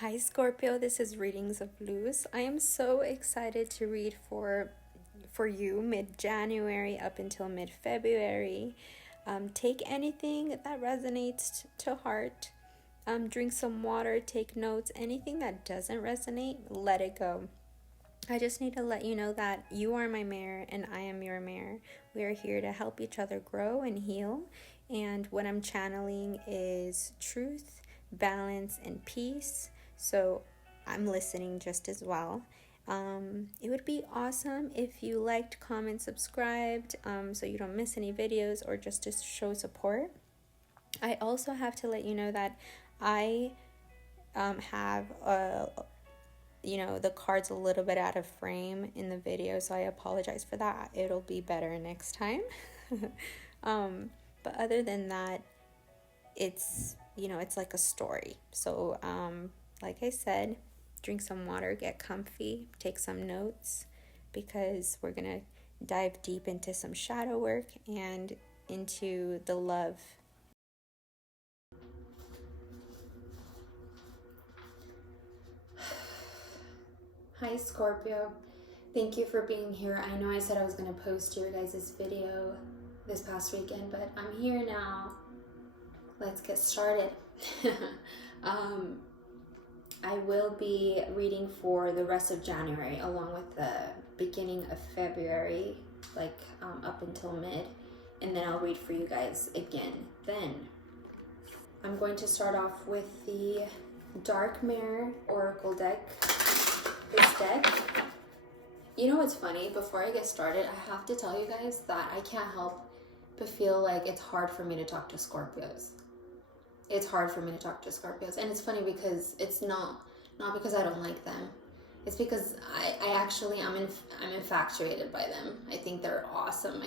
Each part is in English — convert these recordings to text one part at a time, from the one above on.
Hi Scorpio, this is Readings of Luz. I am so excited to read for you mid-January up until mid-February. Take anything that resonates to heart. Drink some water, take notes. Anything that doesn't resonate, let it go. I just need to let you know that you are my mirror and I am your mirror. We are here to help each other grow and heal. And what I'm channeling is truth, balance, and peace. So I'm listening just as well. It would be awesome if you liked, comment, subscribed, so you don't miss any videos or just to show support. I also have to let you know that I have the card's a little bit out of frame in the video, so I apologize for that. It'll be better next time. But other than that, it's like a story. So like I said, drink some water, get comfy, take some notes, because we're gonna dive deep into some shadow work and into the love. Hi Scorpio, thank you for being here. I know I said I was going to post your guys' video this past weekend, but I'm here now. Let's get started. I will be reading for the rest of January along with the beginning of February, up until mid, and then I'll read for you guys again then. I'm going to start off with the Dark Mirror Oracle deck. This deck, you know what's funny? Before I get started, I have to tell you guys that I can't help but feel like it's hard for me to talk to Scorpios. It's hard for me to talk to Scorpios, and it's funny because it's not because I don't like them. It's because I'm infatuated by them. I think they're awesome.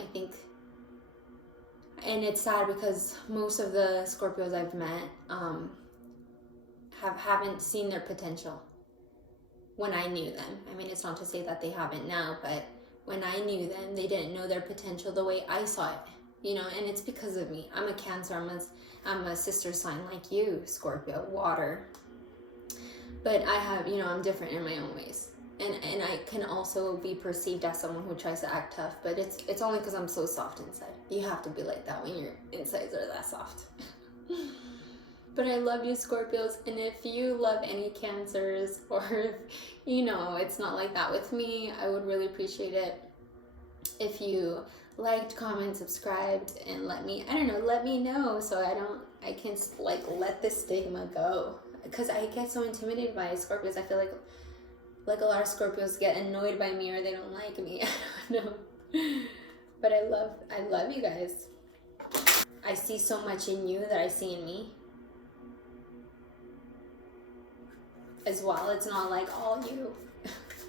And it's sad because most of the Scorpios I've met haven't seen their potential when I knew them. I mean, it's not to say that they haven't now, but when I knew them, they didn't know their potential the way I saw it, and it's because of me. I'm a Cancer, I'm a sister sign like you, Scorpio, water. But I have, I'm different in my own ways. And I can also be perceived as someone who tries to act tough, but it's only because I'm so soft inside. You have to be like that when your insides are that soft. But I love you, Scorpios, and if you love any Cancers, or if, it's not like that with me, I would really appreciate it if you liked, comment, subscribed, and let me know so I can let this stigma go. Because I get so intimidated by Scorpios. I feel like a lot of Scorpios get annoyed by me or they don't like me. I don't know. But I love you guys. I see so much in you that I see in me as well. It's not like all you.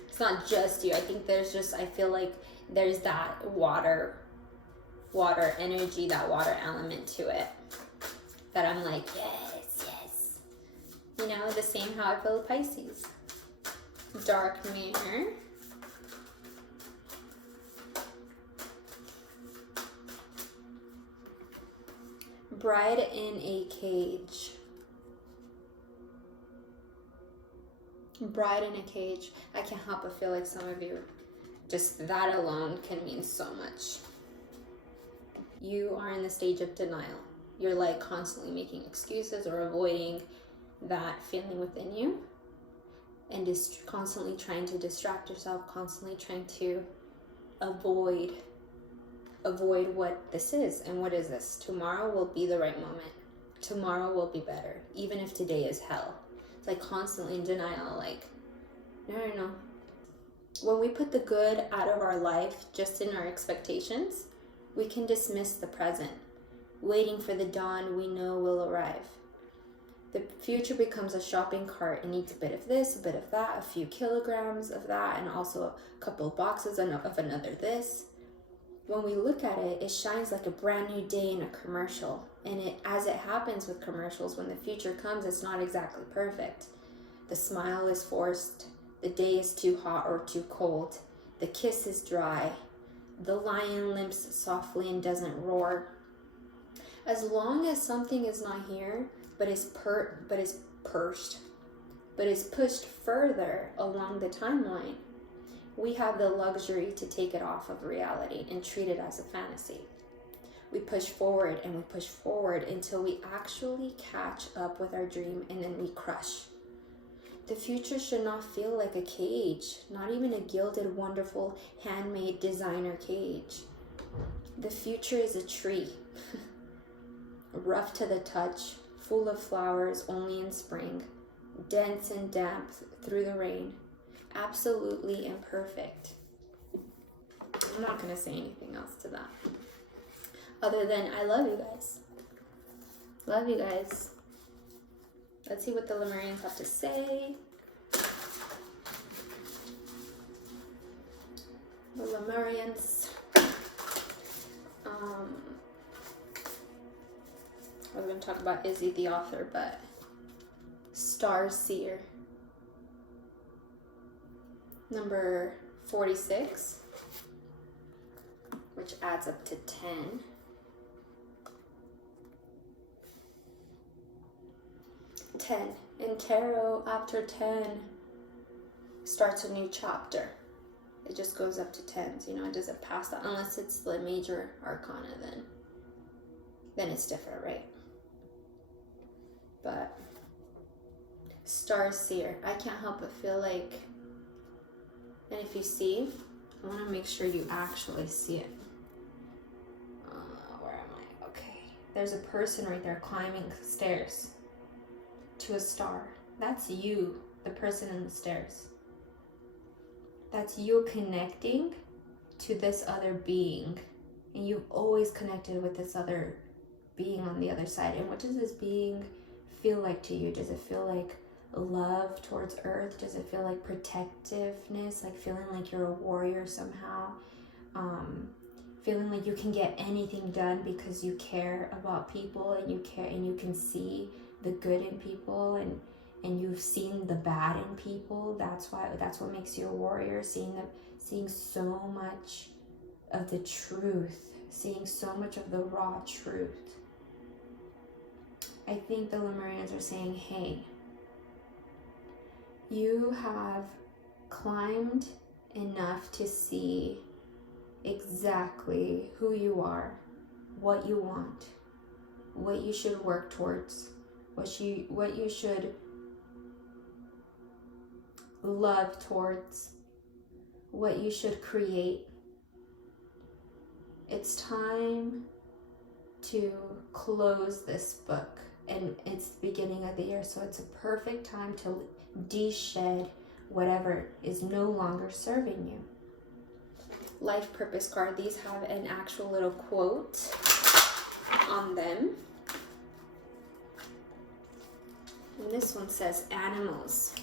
It's not just you. I think I feel like there's that water energy, that water element to it, that I'm like, yes. The same how I feel with Pisces. Dark Mirror. Bride in a Cage. Bride in a cage. I can't help but feel like some of you, just that alone can mean so much. You are in the stage of denial. You're constantly making excuses or avoiding that feeling within you, and just constantly trying to distract yourself, constantly trying to avoid what this is. And what is this? Tomorrow will be the right moment. Tomorrow will be better, even if today is hell. It's constantly in denial, no. When we put the good out of our life just in our expectations, we can dismiss the present, waiting for the dawn we know will arrive. The future becomes a shopping cart. It needs a bit of this, a bit of that, a few kilograms of that, and also a couple of boxes of another this. When we look at it, it shines like a brand new day in a commercial. And as it happens with commercials, when the future comes, it's not exactly perfect. The smile is forced. The day is too hot or too cold. The kiss is dry. The lion limps softly and doesn't roar. As long as something is not here, but is perched, but is pushed further along the timeline, we have the luxury to take it off of reality and treat it as a fantasy. We push forward and we push forward until we actually catch up with our dream, and then we crush. The future should not feel like a cage, not even a gilded, wonderful, handmade designer cage. The future is a tree, rough to the touch, full of flowers only in spring, dense and damp through the rain, absolutely imperfect. I'm not going to say anything else to that, other than I love you guys. Love you guys. Let's see what the Lemurians have to say. The Lemurians. I was going to talk about Izzy the author, but Star Seer. Number 46, which adds up to 10. 10. In tarot, after 10 starts a new chapter. It just goes up to 10s, you know, it doesn't pass that unless it's the major arcana, then it's different, right? But Star Seer, I can't help but feel like, and if you see, I want to make sure you actually see it. Where am I? Okay, there's a person right there climbing stairs to a star. That's you, the person in the stairs. That's you connecting to this other being, and you've always connected with this other being on the other side. And what does this being feel like to you? Does it feel like love towards Earth? Does it feel like protectiveness, like feeling like you're a warrior somehow? Feeling like you can get anything done because you care about people, and you care, and you can see the good in people, and you've seen the bad in people. That's what makes you a warrior, seeing so much of the truth, seeing so much of the raw truth. I think the Lemurians are saying, hey, you have climbed enough to see exactly who you are, what you want, what you should work towards, what you should love towards, what you should create. It's time to close this book, and it's the beginning of the year, so it's a perfect time to de-shed whatever is no longer serving you. Life purpose card. These have an actual little quote on them. And this one says animals.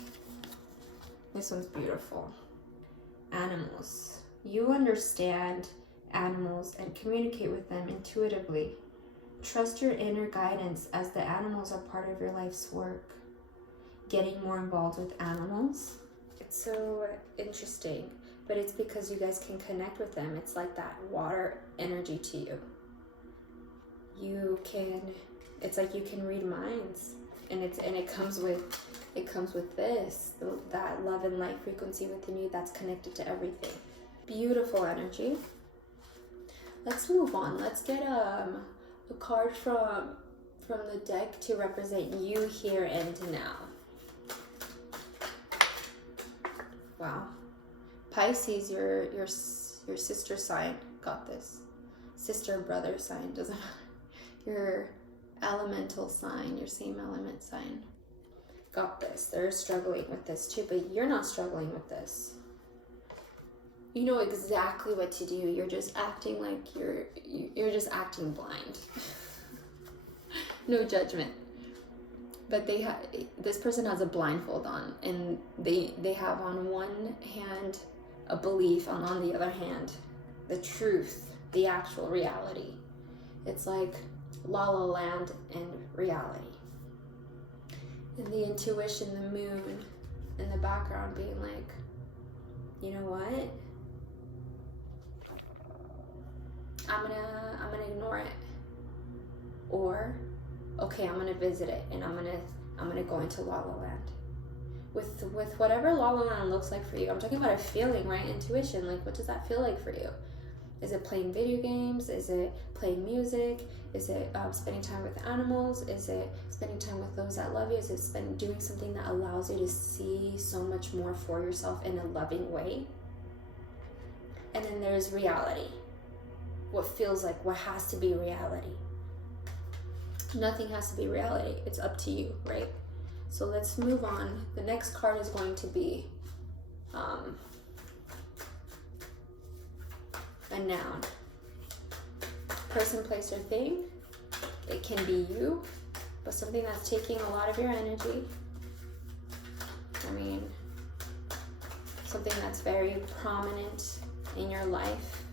This one's beautiful. Animals. You understand animals and communicate with them intuitively. Trust your inner guidance, as the animals are part of your life's work. Getting more involved with animals. It's so interesting, but it's because you guys can connect with them. It's like that water energy to you. It's like you can read minds, and it comes with that love and light frequency within you that's connected to everything. Beautiful energy. Let's move on. Let's get a card from the deck to represent you here and now. Wow. Pisces, your sister sign, got this. Sister, brother sign, doesn't matter. Your elemental sign, your same element sign, got this. They're struggling with this too, but you're not struggling with this. You know exactly what to do. You're just acting like you're just acting blind. No judgment. But this person has a blindfold on, and they have on one hand a belief, and on the other hand the truth, the actual reality. It's like La La Land and reality. And the intuition, the moon in the background being like, you know what? I'm gonna ignore it. Or, okay, I'm gonna visit it, and I'm gonna go into La La Land. with whatever La La Land looks like for you. I'm talking about a feeling, right? Intuition. Like, what does that feel like for you? Is it playing video games? Is it playing music? Is it spending time with animals? Is it spending time with those that love you? Is it doing something that allows you to see so much more for yourself in a loving way? And then there's reality. What feels like, what has to be reality. Nothing has to be reality. It's up to you, right? So let's move on. The next card is going to be a noun. Person, place, or thing. It can be you, but something that's taking a lot of your energy. I mean, something that's very prominent in your life.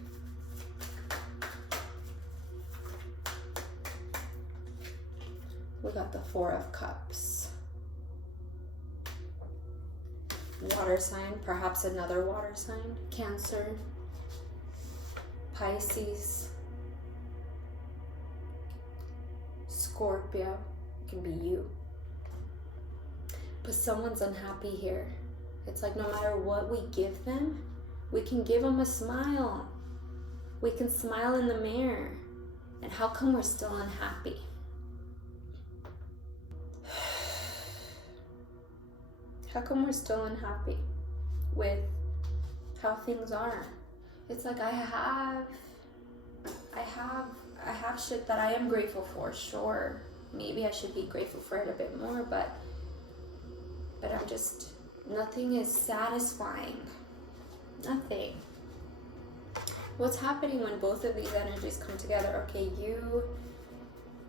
We got the Four of Cups. Water sign, perhaps another water sign. Cancer, Pisces, Scorpio. It can be you. But someone's unhappy here. It's like no matter what we give them, we can give them a smile. We can smile in the mirror. And how come we're still unhappy? How come we're still unhappy with how things are? It's like I have shit that I am grateful for, sure. Maybe I should be grateful for it a bit more, but I'm just, nothing is satisfying. Nothing. What's happening when both of these energies come together? Okay,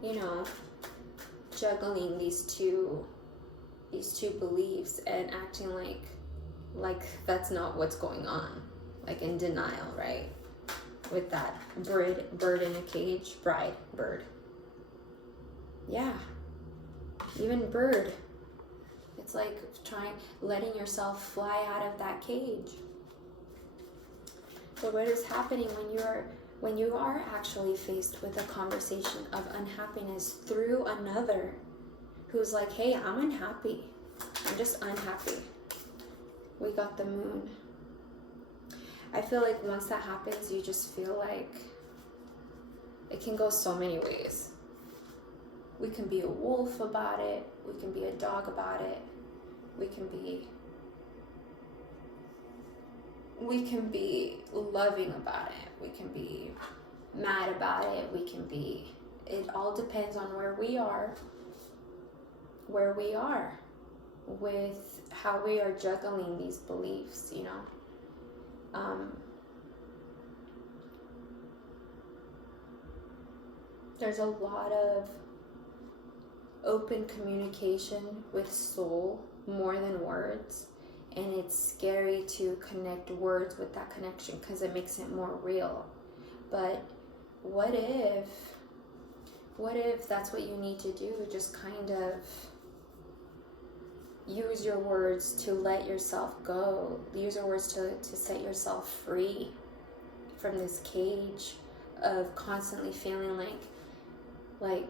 you know, juggling these two beliefs and acting like that's not what's going on, like in denial, right? With that bird in a cage, bird. Yeah, even bird. It's like letting yourself fly out of that cage. So what is happening when you are actually faced with a conversation of unhappiness through another who's like, hey, I'm unhappy. I'm just unhappy. We got the Moon. I feel like once that happens, you just feel like it can go so many ways. We can be a wolf about it. We can be a dog about it. We can be loving about it. We can be mad about it. It all depends on where we are with how we are juggling these beliefs, you know. There's a lot of open communication with soul more than words, and it's scary to connect words with that connection because it makes it more real. But what if that's what you need to do? Just kind of use your words to let yourself go. Use your words to set yourself free from this cage of constantly feeling like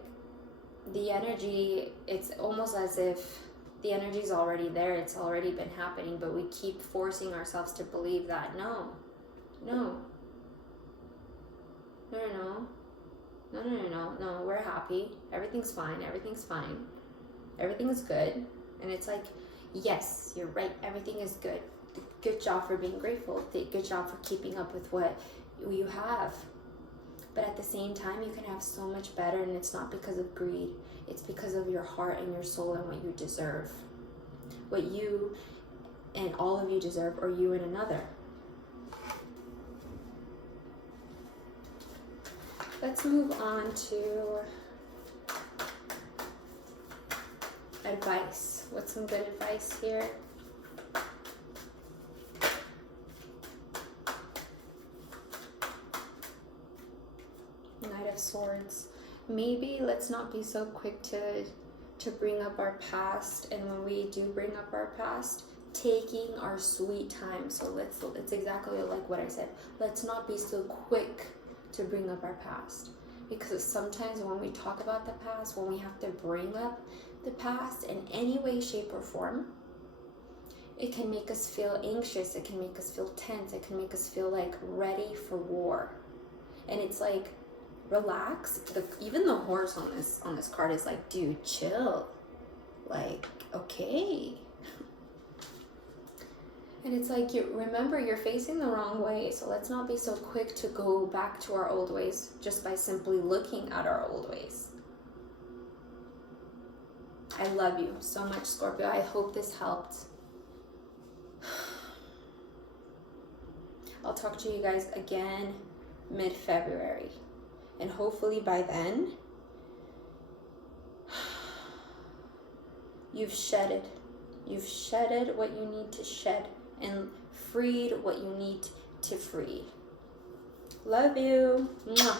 the energy, it's almost as if the energy is already there, it's already been happening, but we keep forcing ourselves to believe that no, we're happy, everything's fine, everything's good. And it's like, yes, you're right, everything is good. Good job for being grateful. Good job for keeping up with what you have. But at the same time, you can have so much better, and it's not because of greed. It's because of your heart and your soul and what you deserve. What you and all of you deserve, or you and another. Let's move on to advice. What's some good advice here? Knight of Swords. Maybe let's not be so quick to bring up our past, and when we do bring up our past, taking our sweet time. So it's exactly like what I said. Let's not be so quick to bring up our past, because sometimes when we talk about the past, when we have to bring up the past in any way, shape, or form, it can make us feel anxious. It can make us feel tense. It can make us feel like ready for war. And it's like, relax. Even the horse on this card is like, dude, chill. Like, okay. And it's like, remember, you're facing the wrong way. So let's not be so quick to go back to our old ways just by simply looking at our old ways. I love you so much, Scorpio. I hope this helped. I'll talk to you guys again mid-February. And hopefully by then, you've shedded. You've shedded what you need to shed and freed what you need to free. Love you. Mwah.